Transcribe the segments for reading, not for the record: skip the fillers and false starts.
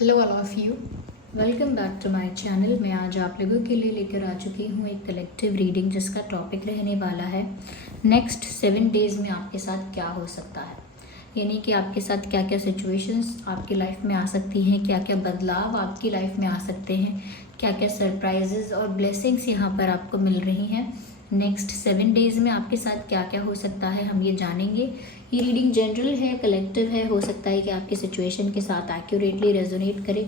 Hello all of you, welcome back to my channel. मैं आज आप लोगों के लिए लेकर आ चुकी हूँ एक कलेक्टिव रीडिंग जिसका टॉपिक रहने वाला है नेक्स्ट 7 डेज़ में आपके साथ क्या हो सकता है। यानी कि आपके साथ क्या क्या सिचुएशंस आपकी लाइफ में आ सकती हैं, क्या क्या बदलाव आपकी लाइफ में आ सकते हैं, क्या क्या सरप्राइजेज़ और ब्लेसिंग्स यहाँ पर आपको मिल रही हैं। नेक्स्ट 7 डेज़ में आपके साथ क्या क्या हो सकता है हम ये जानेंगे। ये रीडिंग जनरल है, कलेक्टिव है, हो सकता है कि आपकी सिचुएशन के साथ एक्यूरेटली रेजोनेट करे,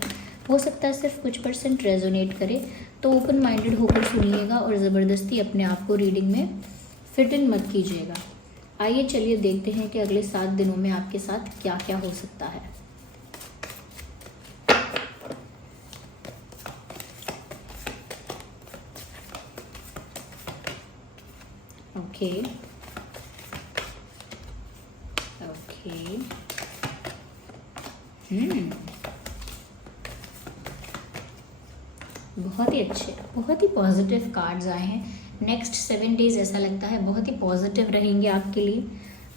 हो सकता है सिर्फ कुछ % रेजोनेट करे। तो ओपन माइंडेड होकर सुनिएगा और ज़बरदस्ती अपने आप को रीडिंग में फिट इन मत कीजिएगा। आइए चलिए देखते हैं कि अगले 7 दिनों में आपके साथ क्या क्या हो सकता है। ओके ओके बहुत ही अच्छे, बहुत ही पॉजिटिव कार्ड्स आए हैं। नेक्स्ट 7 डेज ऐसा लगता है बहुत ही पॉजिटिव रहेंगे आपके लिए,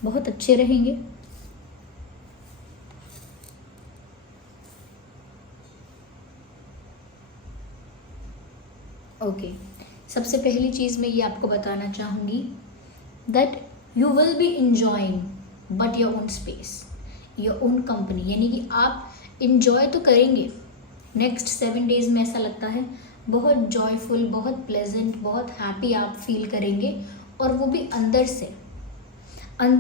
बहुत अच्छे रहेंगे। ओके सबसे पहली चीज़ मैं ये आपको बताना चाहूँगी that you will be enjoying but your own space, your own company. यानी कि आप इंजॉय तो करेंगे नेक्स्ट 7 डेज़ में, ऐसा लगता है बहुत जॉयफुल, बहुत प्लेजेंट, बहुत हैप्पी आप फील करेंगे। और वो भी अंदर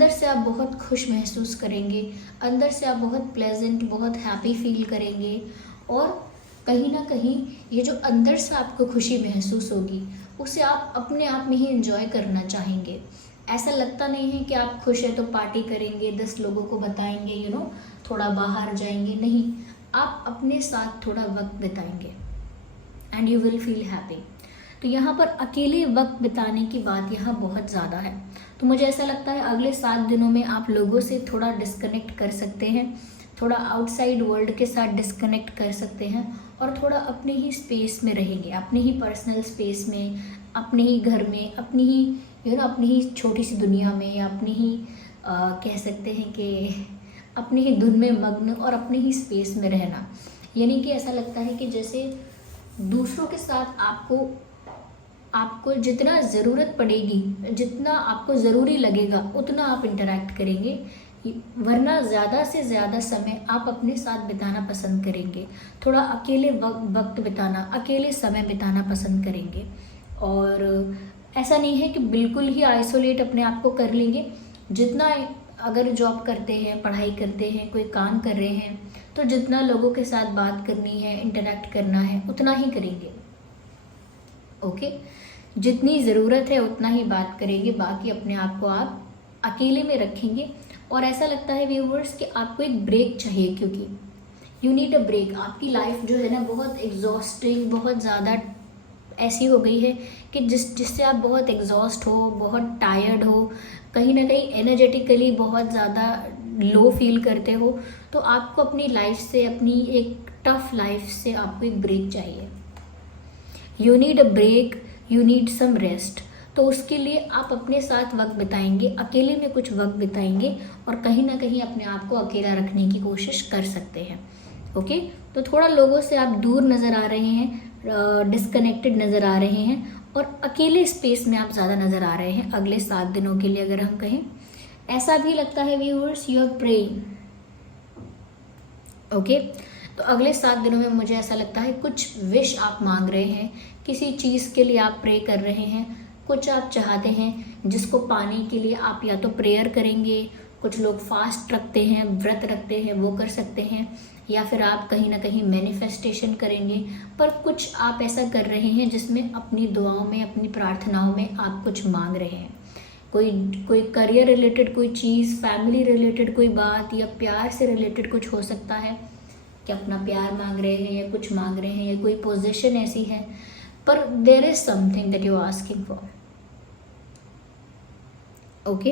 से आप बहुत खुश महसूस करेंगे, अंदर से आप बहुत प्लेजेंट, बहुत हैप्पी फील करेंगे। और कहीं ना कहीं ये जो अंदर से आपको खुशी महसूस होगी उसे आप अपने आप में ही इंजॉय करना चाहेंगे। ऐसा लगता नहीं है कि आप खुश हैं तो पार्टी करेंगे, 10 लोगों को बताएंगे, थोड़ा बाहर जाएंगे। नहीं, आप अपने साथ थोड़ा वक्त बिताएंगे and you will feel happy. तो यहाँ पर अकेले वक्त बिताने की बात यहाँ बहुत ज़्यादा है। तो मुझे ऐसा लगता है अगले 7 दिनों में आप लोगों से थोड़ा डिस्कनेक्ट कर सकते हैं, थोड़ा आउटसाइड वर्ल्ड के साथ डिस्कनेक्ट कर सकते हैं और थोड़ा अपने ही स्पेस में रहेंगे, अपने ही पर्सनल स्पेस में, अपने ही घर में, अपनी ही अपनी ही छोटी सी दुनिया में, या अपनी ही कह सकते हैं कि अपनी ही धुन में मग्न और अपने ही स्पेस में रहना। यानी कि ऐसा लगता है कि जैसे दूसरों के साथ आपको जितना ज़रूरत पड़ेगी, जितना आपको ज़रूरी लगेगा उतना आप इंटरैक्ट करेंगे, वरना ज़्यादा से ज़्यादा समय आप अपने साथ बिताना पसंद करेंगे। थोड़ा अकेले वक्त बिताना, अकेले समय बिताना पसंद करेंगे। और ऐसा नहीं है कि बिल्कुल ही आइसोलेट अपने आप को कर लेंगे। जितना, अगर जॉब करते हैं, पढ़ाई करते हैं, कोई काम कर रहे हैं, तो जितना लोगों के साथ बात करनी है, इंटरैक्ट करना है, उतना ही करेंगे। ओके, जितनी ज़रूरत है उतना ही बात करेंगे, बाकी अपने आप को आप अकेले में रखेंगे। और ऐसा लगता है व्यूवर्स कि आपको एक ब्रेक चाहिए, क्योंकि यू नीड अ ब्रेक। आपकी लाइफ जो है ना बहुत एग्जॉस्टिंग, बहुत ज़्यादा ऐसी हो गई है कि जिससे आप बहुत एग्जॉस्ट हो, बहुत टायर्ड हो, कहीं ना कहीं एनर्जेटिकली बहुत ज़्यादा लो फील करते हो। तो आपको अपनी लाइफ से, अपनी एक टफ लाइफ से आपको एक ब्रेक चाहिए। You need a break, you need some rest. तो उसके लिए आप अपने साथ वक्त बिताएंगे, अकेले में कुछ वक्त बिताएंगे और कहीं ना कहीं अपने आप को अकेला रखने की कोशिश कर सकते हैं। ओके, तो थोड़ा लोगों से आप दूर नज़र आ रहे हैं, डिस्कनेक्टेड नज़र आ रहे हैं और अकेले स्पेस में आप ज़्यादा नज़र आ रहे हैं अगले 7 दिनों के लिए। अगर हम कहें, ऐसा भी लगता है viewers you are praying. Okay, तो अगले 7 दिनों में मुझे ऐसा लगता है कुछ विश आप मांग रहे हैं, किसी चीज़ के लिए आप प्रे कर रहे हैं, कुछ आप चाहते हैं जिसको पाने के लिए आप या तो प्रेयर करेंगे, कुछ लोग फास्ट रखते हैं, व्रत रखते हैं, वो कर सकते हैं, या फिर आप कहीं ना कहीं मैनिफेस्टेशन करेंगे। पर कुछ आप ऐसा कर रहे हैं जिसमें अपनी दुआओं में, अपनी प्रार्थनाओं में आप कुछ मांग रहे हैं। कोई करियर रिलेटेड कोई चीज़, फैमिली रिलेटेड कोई बात, या प्यार से रिलेटेड कुछ हो सकता है कि अपना प्यार मांग रहे हैं या कुछ मांग रहे हैं, या कोई पोजीशन ऐसी है। पर there is something that you are asking for. Okay,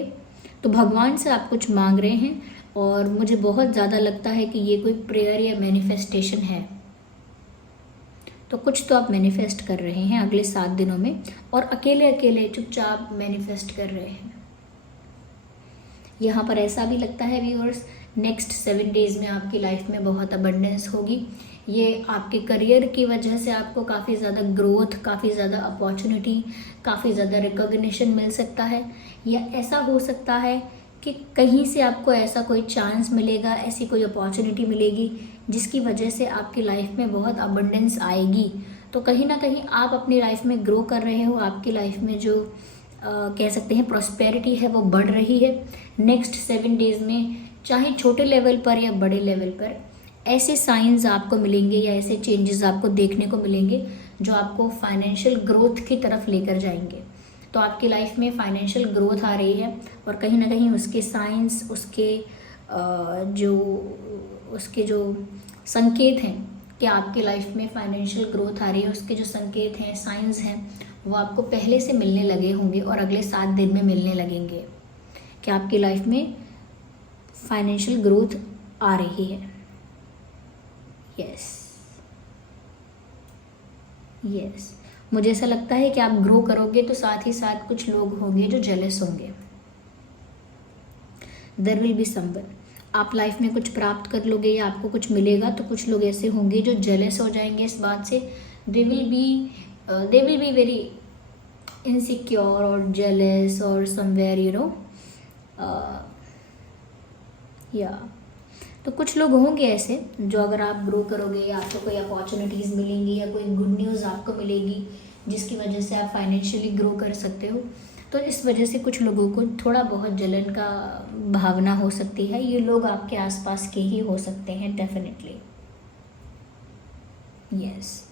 तो भगवान से आप कुछ मांग रहे हैं और मुझे बहुत ज़्यादा लगता है कि ये कोई प्रेयर या मैनिफेस्टेशन है। तो कुछ तो आप मैनिफेस्ट कर रहे हैं अगले 7 दिनों में, और अकेले अकेले चुपचाप मैनिफेस्ट कर रहे हैं। यहाँ पर ऐसा भी लगता है व्यूअर्स, नेक्स्ट 7 डेज़ में आपकी लाइफ में बहुत अबंडेंस होगी। ये आपके करियर की वजह से आपको काफ़ी ज़्यादा ग्रोथ, काफ़ी ज़्यादा अपॉर्चुनिटी, काफ़ी ज़्यादा रिकॉग्निशन मिल सकता है। या ऐसा हो सकता है कि कहीं से आपको ऐसा कोई चांस मिलेगा, ऐसी कोई अपॉर्चुनिटी मिलेगी जिसकी वजह से आपकी लाइफ में बहुत अबंडेंस आएगी। तो कहीं ना कहीं आप अपनी लाइफ में ग्रो कर रहे हो, आपकी लाइफ में जो कह सकते हैं प्रॉस्पेरिटी है वो बढ़ रही है। नेक्स्ट 7 डेज में चाहे छोटे लेवल पर या बड़े लेवल पर ऐसे साइंस आपको मिलेंगे या ऐसे चेंजेस आपको देखने को मिलेंगे जो आपको फाइनेंशियल ग्रोथ की तरफ लेकर जाएंगे। तो आपकी लाइफ में फाइनेंशियल ग्रोथ आ रही है और कहीं ना कहीं उसके साइंस, उसके जो संकेत हैं कि आपकी लाइफ में फाइनेंशियल ग्रोथ आ रही है, उसके जो संकेत हैं, साइंस हैं, वो आपको पहले से मिलने लगे होंगे और अगले 7 दिन में मिलने लगेंगे कि आपकी लाइफ में फाइनेंशियल ग्रोथ आ रही है। यस, मुझे ऐसा लगता है कि आप ग्रो करोगे तो साथ ही साथ कुछ लोग होंगे जो जेलस होंगे। देयर विल बी समवन, आप लाइफ में कुछ प्राप्त कर लोगे या आपको कुछ मिलेगा तो कुछ लोग ऐसे होंगे जो जेलस हो जाएंगे इस बात से। They will be very insecure और जेलस और समवेयर या तो कुछ लोग होंगे ऐसे जो अगर आप ग्रो करोगे या आपको कोई अपॉर्चुनिटीज़ मिलेंगी या कोई गुड न्यूज़ आपको मिलेगी जिसकी वजह से आप फाइनेंशियली ग्रो कर सकते हो, तो इस वजह से कुछ लोगों को थोड़ा बहुत जलन का भावना हो सकती है। ये लोग आपके आसपास के ही हो सकते हैं डेफिनेटली। यस,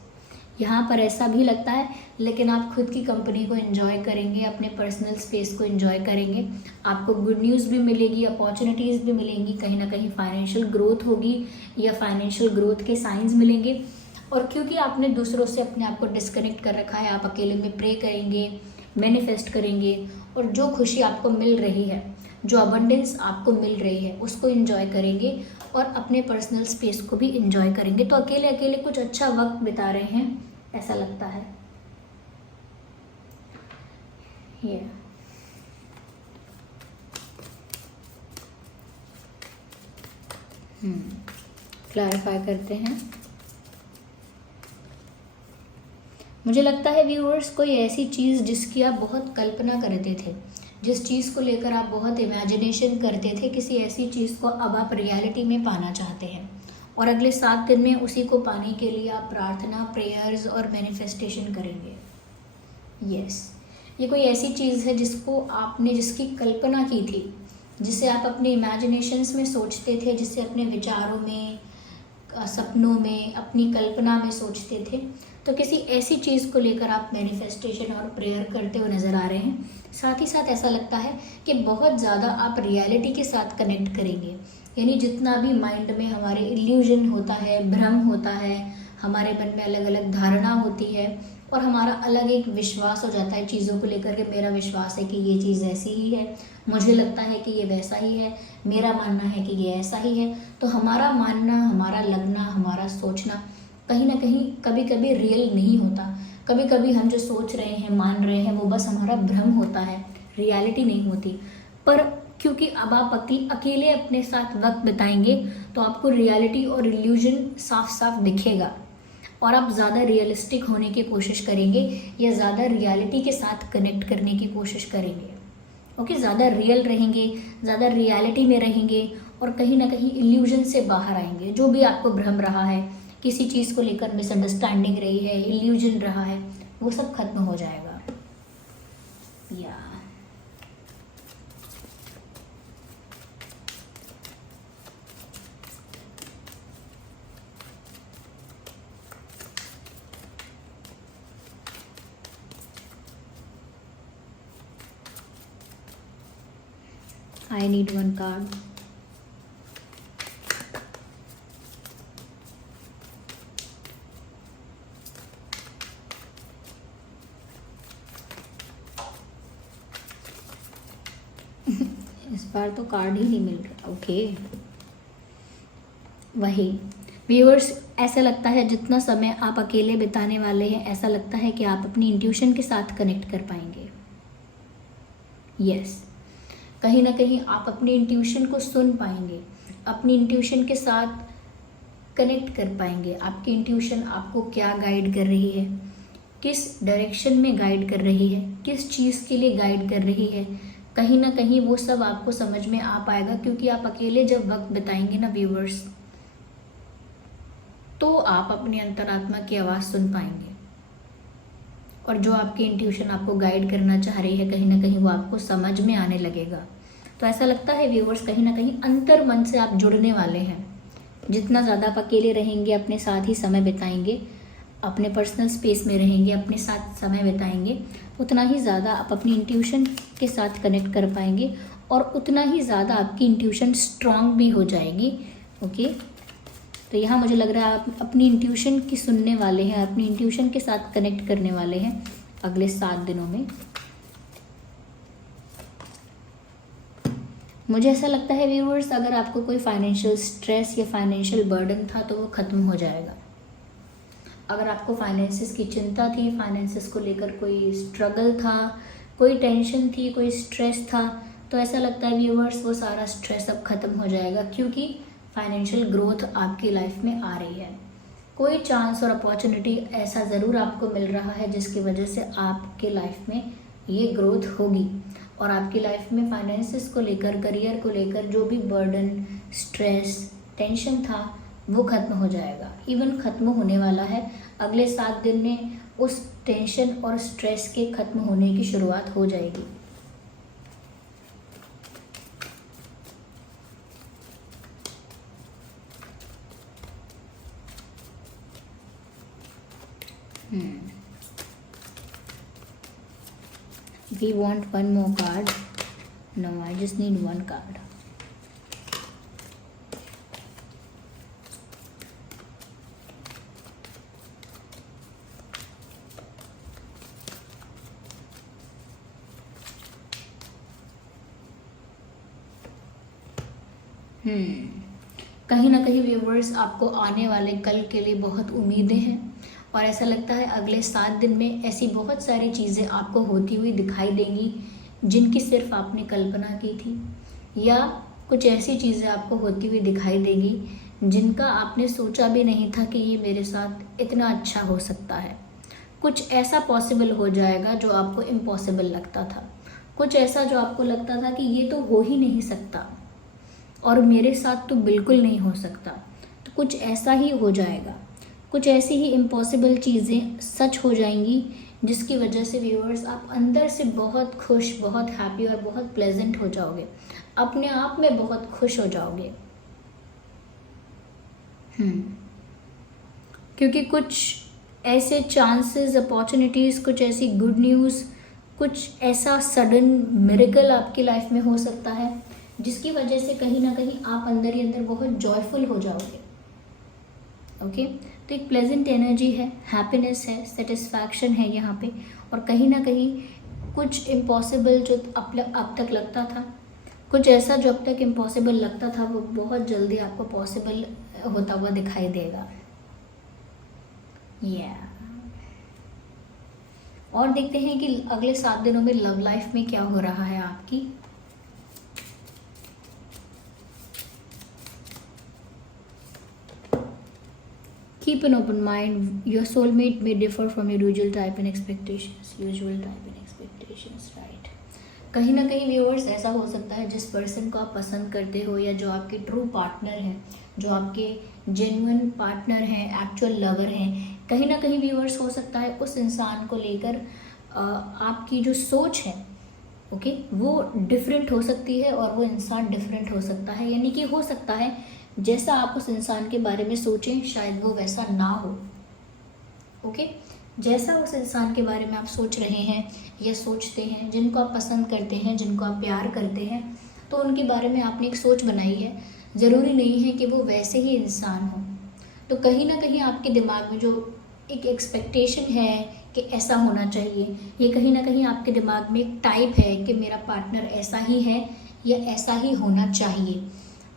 यहाँ पर ऐसा भी लगता है, लेकिन आप खुद की कंपनी को एंजॉय करेंगे, अपने पर्सनल स्पेस को एंजॉय करेंगे, आपको गुड न्यूज़ भी मिलेगी, अपॉर्चुनिटीज़ भी मिलेंगी, कहीं ना कहीं फाइनेंशियल ग्रोथ होगी या फाइनेंशियल ग्रोथ के साइंस मिलेंगे। और क्योंकि आपने दूसरों से अपने आप को डिस्कनेक्ट कर रखा है, आप अकेले में प्रे करेंगे, मैनिफेस्ट करेंगे और जो खुशी आपको मिल रही है, जो अबंडेंस आपको मिल रही है उसको एंजॉय करेंगे और अपने पर्सनल स्पेस को भी एंजॉय करेंगे। तो अकेले अकेले कुछ अच्छा वक्त बिता रहे हैं ऐसा लगता है। क्लैरिफाई करते हैं। मुझे लगता है व्यूअर्स, कोई ऐसी चीज़ जिसकी आप बहुत कल्पना करते थे, जिस चीज़ को लेकर आप बहुत इमेजिनेशन करते थे, किसी ऐसी चीज़ को अब आप रियलिटी में पाना चाहते हैं और अगले 7 दिन में उसी को पाने के लिए आप प्रार्थना, प्रेयर्स और मैनिफेस्टेशन करेंगे। यस, ये कोई ऐसी चीज़ है जिसकी कल्पना की थी, जिसे आप अपने इमेजिनेशंस में सोचते थे, जिसे अपने विचारों में, सपनों में, अपनी कल्पना में सोचते थे। तो किसी ऐसी चीज़ को लेकर आप मैनिफेस्टेशन और प्रेयर करते हुए नज़र आ रहे हैं। साथ ही साथ ऐसा लगता है कि बहुत ज़्यादा आप रियलिटी के साथ कनेक्ट करेंगे, यानी जितना भी माइंड में हमारे इल्यूजन होता है, भ्रम होता है, हमारे मन में अलग अलग धारणा होती है और हमारा अलग एक विश्वास हो जाता है चीज़ों को लेकर के। मेरा विश्वास है कि ये चीज़ ऐसी ही है, मुझे लगता है कि ये वैसा ही है, मेरा मानना है कि ये ऐसा ही है। तो हमारा मानना, हमारा लगना, हमारा सोचना कहीं ना कहीं कभी कभी रियल नहीं होता। कभी कभी हम जो सोच रहे हैं, मान रहे हैं, वो बस हमारा भ्रम होता है, रियलिटी नहीं होती। पर क्योंकि अब आप अकेले अपने साथ वक्त बिताएंगे तो आपको रियलिटी और इल्यूजन साफ साफ दिखेगा और आप ज़्यादा रियलिस्टिक होने की कोशिश करेंगे या ज़्यादा रियलिटी के साथ कनेक्ट करने की कोशिश करेंगे। ओके, ज़्यादा रियल रहेंगे, ज़्यादा रियलिटी में रहेंगे और कहीं ना कहीं इल्यूजन से बाहर आएंगे। जो भी आपको भ्रम रहा है, किसी चीज़ को लेकर मिसअंडरस्टैंडिंग रही है, इल्यूजन रहा है, वो सब खत्म हो जाएगा। या I need one card. इस बार तो कार्ड ही नहीं मिल रहा। ओके, वही व्यूअर्स, ऐसा लगता है जितना समय आप अकेले बिताने वाले हैं, ऐसा लगता है कि आप अपनी इंट्यूशन के साथ कनेक्ट कर पाएंगे। यस, कहीं ना कहीं आप अपनी इंट्यूशन को सुन पाएंगे, अपनी इंट्यूशन के साथ कनेक्ट कर पाएंगे। आपकी इंट्यूशन आपको क्या गाइड कर रही है, किस डायरेक्शन में गाइड कर रही है, किस चीज़ के लिए गाइड कर रही है, कहीं ना कहीं वो सब आपको समझ में आ पाएगा। क्योंकि आप अकेले जब वक्त बिताएंगे ना व्यूवर्स, तो आप अपनी अंतरात्मा की आवाज़ सुन पाएंगे, और जो आपकी इंट्यूशन आपको गाइड करना चाह रही है कहीं ना कहीं वो आपको समझ में आने लगेगा। तो ऐसा लगता है व्यूवर्स, कहीं ना कहीं अंतर मन से आप जुड़ने वाले हैं। जितना ज़्यादा आप अकेले रहेंगे, अपने साथ ही समय बिताएंगे, अपने पर्सनल स्पेस में रहेंगे, अपने साथ समय बिताएंगे, उतना ही ज़्यादा आप अपनी इंट्यूशन के साथ कनेक्ट कर पाएंगे, और उतना ही ज़्यादा आपकी इंट्यूशन स्ट्रांग भी हो जाएगी। ओके, तो यहाँ मुझे लग रहा है आप अपनी इंट्यूशन की सुनने वाले हैं, अपनी इंट्यूशन के साथ कनेक्ट करने वाले हैं अगले 7 दिनों में। मुझे ऐसा लगता है व्यूअर्स, अगर आपको कोई फाइनेंशियल स्ट्रेस या फाइनेंशियल बर्डन था तो वो ख़त्म हो जाएगा। अगर आपको फाइनेंसिस की चिंता थी, फाइनेंसिस को लेकर कोई स्ट्रगल था, कोई टेंशन थी, कोई स्ट्रेस था, तो ऐसा लगता है व्यूअर्स वो सारा स्ट्रेस अब ख़त्म हो जाएगा। क्योंकि फाइनेंशियल ग्रोथ आपकी लाइफ में आ रही है। कोई चांस और अपॉर्चुनिटी ऐसा ज़रूर आपको मिल रहा है जिसकी वजह से आपके लाइफ में ये ग्रोथ होगी, और आपकी लाइफ में फाइनेंसिस को लेकर, करियर को लेकर जो भी बर्डन, स्ट्रेस, टेंशन था वो ख़त्म हो जाएगा। इवन ख़त्म होने वाला है। अगले 7 दिन में उस टेंशन और स्ट्रेस के ख़त्म होने की शुरुआत हो जाएगी। We want one more card. No, I just need one card. कहीं ना कहीं व्यूवर्स आपको आने वाले कल के लिए बहुत उम्मीदें हैं, और ऐसा लगता है अगले 7 दिन में ऐसी बहुत सारी चीज़ें आपको होती हुई दिखाई देंगी जिनकी सिर्फ आपने कल्पना की थी, या कुछ ऐसी चीज़ें आपको होती हुई दिखाई देगी जिनका आपने सोचा भी नहीं था कि ये मेरे साथ इतना अच्छा हो सकता है। कुछ ऐसा पॉसिबल हो जाएगा जो आपको इम्पॉसिबल लगता था, कुछ ऐसा जो आपको लगता था कि ये तो हो ही नहीं सकता और मेरे साथ तो बिल्कुल नहीं हो सकता, तो कुछ ऐसा ही हो जाएगा। कुछ ऐसी ही इम्पॉसिबल चीज़ें सच हो जाएंगी जिसकी वजह से व्यूअर्स आप अंदर से बहुत खुश, बहुत हैप्पी और बहुत प्लेजेंट हो जाओगे, अपने आप में बहुत खुश हो जाओगे। क्योंकि कुछ ऐसे चांसेस, अपॉर्चुनिटीज़, कुछ ऐसी गुड न्यूज़, कुछ ऐसा सडन मिरेकल आपकी लाइफ में हो सकता है जिसकी वजह से कहीं ना कहीं आप अंदर ही अंदर बहुत जॉयफुल हो जाओगे। ओके, तो एक प्लेजेंट एनर्जी है, हैप्पीनेस है, सेटिस्फैक्शन है यहाँ पे, और कहीं ना कहीं कुछ इम्पॉसिबल जो अब तक लगता था, कुछ ऐसा जो अब तक इम्पॉसिबल लगता था वो बहुत जल्दी आपको पॉसिबल होता हुआ दिखाई देगा। और देखते हैं कि अगले 7 दिनों में लव लाइफ में क्या हो रहा है आपकी। Keep an open mind. Your soulmate may differ from your usual type and expectations. Right. कहीं ना कहीं व्यूअर्स ऐसा हो सकता है जिस पर्सन को आप पसंद करते हो, या जो आपके ट्रू पार्टनर हैं, जो आपके जेन्युइन पार्टनर हैं, एक्चुअल लवर हैं, कहीं ना कहीं व्यूअर्स हो सकता है उस इंसान को लेकर आपकी जो सोच है ओके वो डिफरेंट हो सकती है, और वो इंसान डिफरेंट हो सकता है। यानी कि हो सकता है जैसा आप उस इंसान के बारे में सोचें शायद वो वैसा ना हो। ओके, जैसा उस इंसान के बारे में आप सोच रहे हैं या सोचते हैं, जिनको आप पसंद करते हैं, जिनको आप प्यार करते हैं, तो उनके बारे में आपने एक सोच बनाई है। ज़रूरी नहीं है कि वो वैसे ही इंसान हो। तो कहीं ना कहीं आपके दिमाग में जो एक एक्सपेक्टेशन है कि ऐसा होना चाहिए, ये कहीं ना कहीं आपके दिमाग में एक टाइप है कि मेरा पार्टनर ऐसा ही है या ऐसा ही होना चाहिए।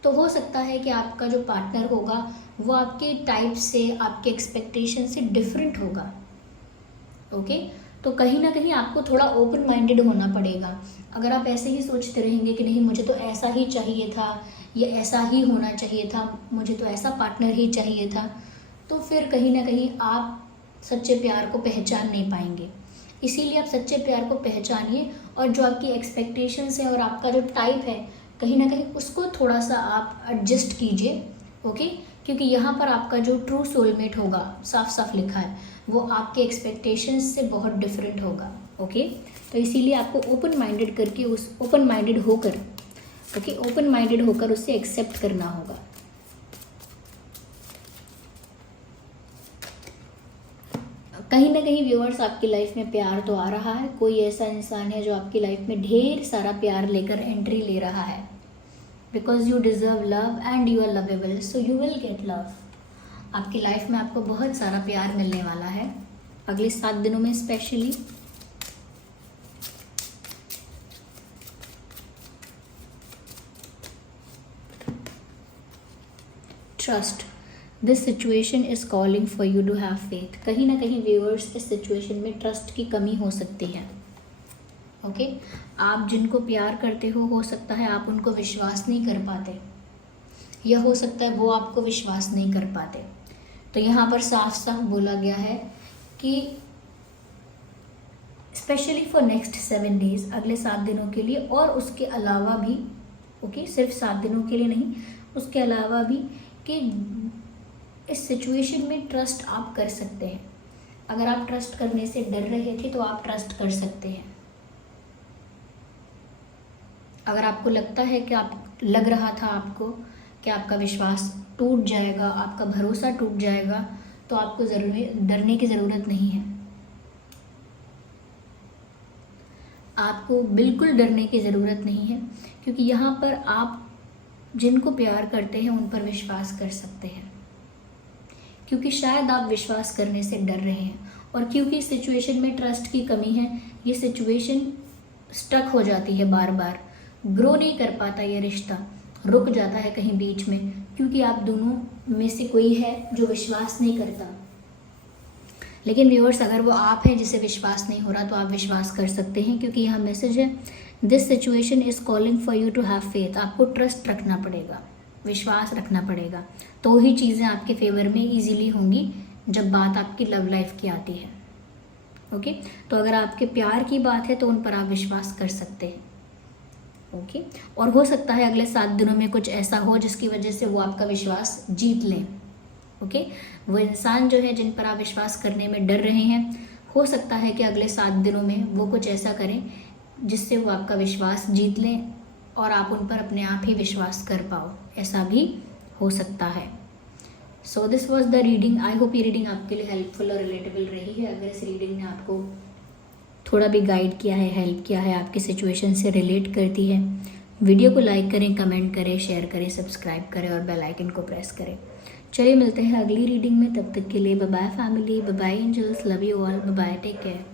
तो हो सकता है कि आपका जो पार्टनर होगा वो आपके टाइप से, आपके एक्सपेक्टेशन से डिफरेंट होगा। ओके, तो कहीं ना कहीं आपको थोड़ा ओपन माइंडेड होना पड़ेगा। अगर आप ऐसे ही सोचते रहेंगे कि नहीं मुझे तो ऐसा ही चाहिए था, ये ऐसा ही होना चाहिए था, मुझे तो ऐसा पार्टनर ही चाहिए था, तो फिर कहीं ना कहीं आप सच्चे प्यार को पहचान नहीं पाएंगे। इसीलिए आप सच्चे प्यार को पहचानिए और जो आपकी एक्सपेक्टेशंस है और आपका जो टाइप है कहीं ना कहीं उसको थोड़ा सा आप एडजस्ट कीजिए। ओके, क्योंकि यहाँ पर आपका जो ट्रू सोलमेट होगा, साफ साफ लिखा है, वो आपके एक्सपेक्टेशंस से बहुत डिफरेंट होगा। ओके, तो इसीलिए आपको ओपन माइंडेड करके ओपन माइंडेड होकर उससे एक्सेप्ट करना होगा। कहीं ना कहीं व्यूअर्स, आपकी लाइफ में प्यार तो आ रहा है, कोई ऐसा इंसान है जो आपकी लाइफ में ढेर सारा प्यार लेकर एंट्री ले रहा है। Because you deserve love and you are lovable, so you will get love. आपकी लाइफ में आपको बहुत सारा प्यार मिलने वाला है अगले 7 दिनों में specially. Trust, this situation is calling for you to have faith. कहीं ना कहीं व्यूअर्स, इस सिचुएशन में ट्रस्ट की कमी हो सकती है। ओके, आप जिनको प्यार करते हो सकता है आप उनको विश्वास नहीं कर पाते, या हो सकता है वो आपको विश्वास नहीं कर पाते। तो यहाँ पर साफ साफ बोला गया है कि स्पेशली फॉर नेक्स्ट 7 डेज, अगले 7 दिनों के लिए, और उसके अलावा भी, ओके, सिर्फ 7 दिनों के लिए नहीं, उसके अलावा भी, कि इस सिचुएशन में ट्रस्ट आप कर सकते हैं। अगर आप ट्रस्ट करने से डर रहे थे तो आप ट्रस्ट कर सकते हैं। अगर आपको लगता है कि लग रहा था आपको कि आपका विश्वास टूट जाएगा, आपका भरोसा टूट जाएगा, तो आपको डरने की ज़रूरत नहीं है। आपको बिल्कुल डरने की ज़रूरत नहीं है, क्योंकि यहाँ पर आप जिनको प्यार करते हैं उन पर विश्वास कर सकते हैं। क्योंकि शायद आप विश्वास करने से डर रहे हैं, और क्योंकि सिचुएशन में ट्रस्ट की कमी है, ये सिचुएशन स्टक हो जाती है, बार बार ग्रो नहीं कर पाता, ये रिश्ता रुक जाता है कहीं बीच में, क्योंकि आप दोनों में से कोई है जो विश्वास नहीं करता। लेकिन व्यूअर्स, अगर वो आप हैं जिसे विश्वास नहीं हो रहा, तो आप विश्वास कर सकते हैं, क्योंकि यहाँ मैसेज है, this situation is calling for you to have faith. आपको ट्रस्ट रखना पड़ेगा, विश्वास रखना पड़ेगा, तो ही चीज़ें आपके फेवर में ईजीली होंगी जब बात आपकी लव लाइफ की आती है। ओके, तो अगर आपके प्यार की बात है तो उन पर आप विश्वास कर सकते हैं। ओके, और हो सकता है अगले 7 दिनों में कुछ ऐसा हो जिसकी वजह से वो आपका विश्वास जीत लें। ओके, वो इंसान जो है जिन पर आप विश्वास करने में डर रहे हैं, हो सकता है कि अगले 7 दिनों में वो कुछ ऐसा करें जिससे वो आपका विश्वास जीत लें और आप उन पर अपने आप ही विश्वास कर पाओ, ऐसा भी हो सकता है। So this was the reading. I hope ये रीडिंग आपके लिए हेल्पफुल और रिलेटेबल रही है। अगर इस रीडिंग ने आपको थोड़ा भी गाइड किया है, हेल्प किया है, आपकी सिचुएशन से रिलेट करती है, वीडियो को लाइक करें, कमेंट करें, शेयर करें, सब्सक्राइब करें और बेल आइकन को प्रेस करें। चलिए मिलते हैं अगली रीडिंग में, तब तक के लिए bye bye family, bye bye angels, love you all, bye bye, take care.